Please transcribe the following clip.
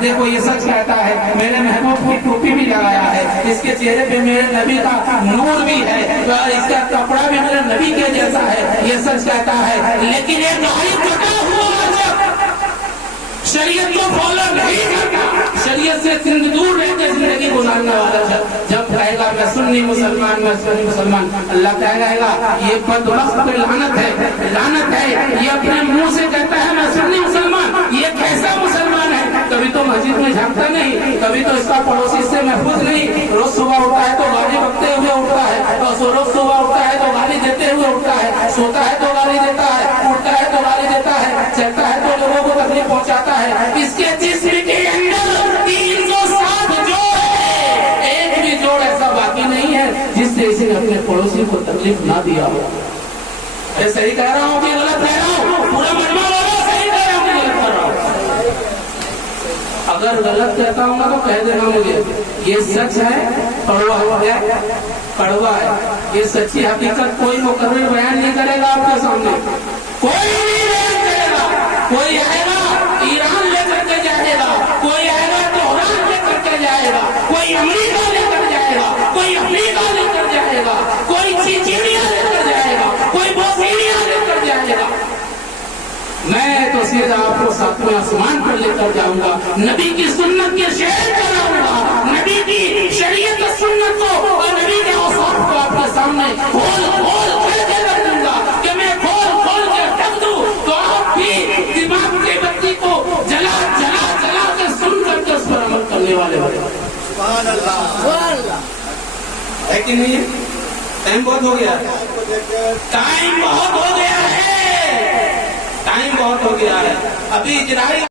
دیکھو یہ سچ کہتا ہے، میرے محبوب کی ٹوپی بھی لگایا ہے، اس کے چہرے پہ میرے نبی کا نور بھی ہے، اس کا کپڑا بھی میرے نبی کے جیسا ہے، یہ سچ کہتا ہے، لیکن ایک کٹا ہوا شریعت کو فالو نہیں کرتا، شریعت سے دور رہ کے زندگی گزارنے والا جب کہے گا میں سنی مسلمان، میں سنی مسلمان، اللہ کہے گا یہ بدبخت پہ لعنت ہے، لعنت ہے، یہ اپنے منہ سے کہتا ہے میں سنی مسلمان، یہ کیسا مسلمان ہے؟ کبھی تو مسجد میں جھانکتا نہیں، کبھی تو اس کا پڑوسی اس سے محفوظ نہیں، روز صبح اٹھتا ہے تو گالی بکتے ہوئے اٹھتا ہے، روز صبح اٹھتا ہے تو گالی دیتے ہوئے اٹھتا ہے، سوتا ہے تو گالی دیتا ہے، اٹھتا ہے تو گالی دیتا ہے، چلتا ہے تو لوگوں کو تکلیف پہنچاتا ہے، اس کے جسم کے اندر 307 جوڑ ہے، ایک بھی جوڑ ایسا باقی نہیں ہے جس سے اسے اپنے پڑوسی کو تکلیف نہ دیا ہو۔ میں صحیح کہہ رہا ہوں کہ غلط کہہ رہا ہوں؟ پورا مجمع بولو صحیح کہہ رہا ہوں کہ غلط کہہ رہا ہوں؟ اگر غلط کہتا ہوں تو کہہ دینا مجھے، یہ سچ ہے، کڑوا ہے، کڑوا ہے، یہ سچی حقیقت کوئی مقرر بیان نہیں کرے گا آپ کے سامنے، کوئی نہیں بیان کرے گا، کوئی آئے گا ایران لے کر کے جائے گا، کوئی آئے گا تہران لے کر کے جائے گا، کوئی امریکہ لے کر جائے گا، کوئی افریقہ لے کر جائے گا، کوئی چیچینیا لے کر جائے گا، کوئی بوسنیا لے کر جائے گا، میں تو سیدھا آپ کو ساتویں آسمان پر لے کر جاؤں گا، نبی کی سنت کے شعر کراؤں گا، نبی کی شریعت سنت کو اور نبی کے اوصاف کو آپ کے سامنے کھول کھول کے رکھ دوں گا کہ میں کھول کے رکھ دوں تو آپ بھی دماغ کی بتی کو جلا کے سن کر کے اس پر عمل کرنے والے ہو۔ سبحان اللہ، ہے کہ نہیں؟ ٹائم بہت ہو گیا، ٹائم بہت ہو گیا ہے، ٹائم بہت ہو گیا ہے، ابھی اجرائی